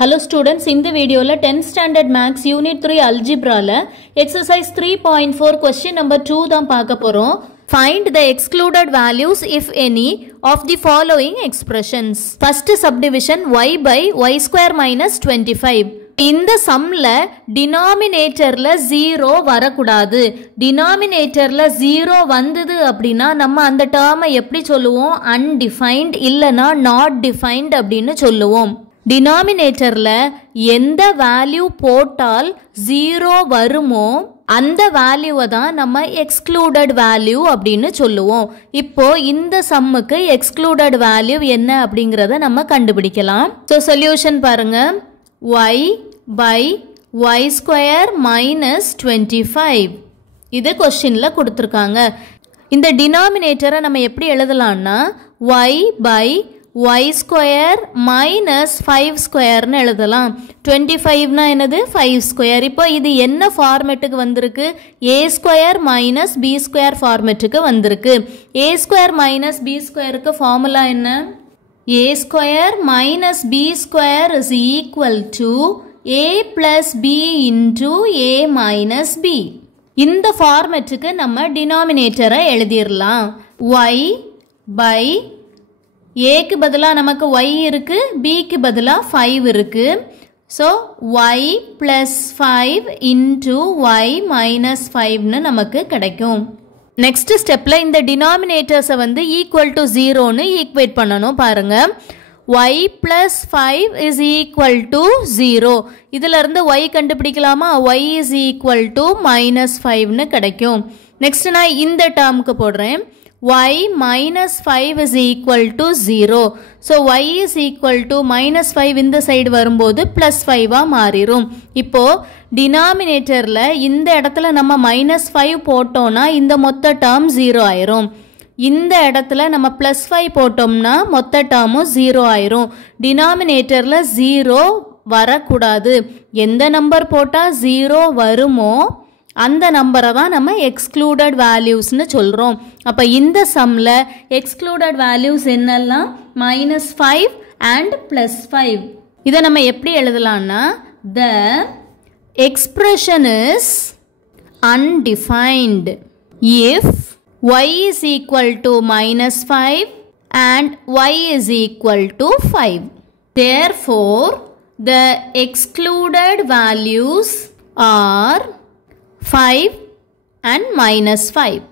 Hello students, in the video la 10th standard maths unit 3 algebra la exercise 3.4 question number 2 தான் பார்க்க போறோம். Find the excluded values if any of the following expressions. First subdivision y by y square minus 25. இந்த சம்ல டினாமினேட்டர்ல 0 வரக்கூடாது. டினாமினேட்டர்ல 0 வந்தது அப்படின்னா நம்ம அந்த டேர்மை எப்படி சொல்லுவோம்? undefined இல்லனா not defined அப்படின்னு சொல்லுவோம். டினாமினேட்டர்ல எந்த வேல்யூ போட்டால் 0 வருமோ அந்த வேல்யூவை தான் நம்ம எக்ஸ்க்ளூடட் வேல்யூ அப்படின்னு சொல்லுவோம். இப்போ இந்த சம்முக்கு எக்ஸ்க்ளூடட் வேல்யூ என்ன அப்படிங்கிறத நம்ம கண்டுபிடிக்கலாம். ஸோ சொல்யூஷன் பாருங்க, y by y square minus 25 இது கொஸ்டின்ல கொடுத்துருக்காங்க. இந்த டினாமினேட்டரை நம்ம எப்படி எழுதலாம்னா y by y square minus 5 square னு எழுதலாம். 25 னா என்னது? 5 square. இப்போ இது என்ன ஃபார்மேட்டுக்கு வந்திருக்கு? a square minus b square ஃபார்மேட்டுக்கு வந்திருக்கு. a square minus b squareக்கு ஃபார்முலா என்ன? a square minus b square is equal to a plus b into a minus b. இந்த ஃபார்மேட்டுக்கு நம்ம டினாமினேட்டரை எழுதிடலாம். y by ஏக்கு பதிலாக நமக்கு y இருக்கு, bக்கு பதிலாக 5 இருக்கு. So y plus 5 into y minus 5னு நமக்கு கிடைக்கும். நெக்ஸ்ட் ஸ்டெப்பில் இந்த டினாமினேட்டர்ஸை வந்து ஈக்குவல் டு 0ன்னு ஈக்குவேட் பண்ணணும். பாருங்க, y plus 5 is equal to 0. இதிலிருந்து y கண்டுபிடிக்கலாமா? y is equal to minus 5னு கிடைக்கும். நெக்ஸ்ட் நான் இந்த டேர்முக்கு போடுறேன். y minus 5 is equal to 0. So y is equal to minus 5 இந்த சைடு வரும்போது plus 5 மாறிடும். இப்போ டினாமினேட்டரில் இந்த இடத்துல நம்ம minus 5 போட்டோம்னா இந்த மொத்த டேர்ம் 0 ஆயிரும். இந்த இடத்துல நம்ம plus 5 போட்டோம்னா மொத்த டேர்மும் 0 ஆயிரும். டினாமினேட்டரில் 0 வரக்கூடாது. எந்த நம்பர் போட்டால் 0 வருமோ அந்த நம்பரை தான் நம்ம எக்ஸ்க்ளூடட் வேல்யூஸ்னு சொல்கிறோம். அப்போ இந்த சம்மில் எக்ஸ்க்ளூடட் வேல்யூஸ் என்னெல்லாம்? -5 and +5. இதை நம்ம எப்படி எழுதலாம்னா the expression is undefined if y is equal to -5 and y is equal to 5. Therefore, the excluded values are 5 and -5.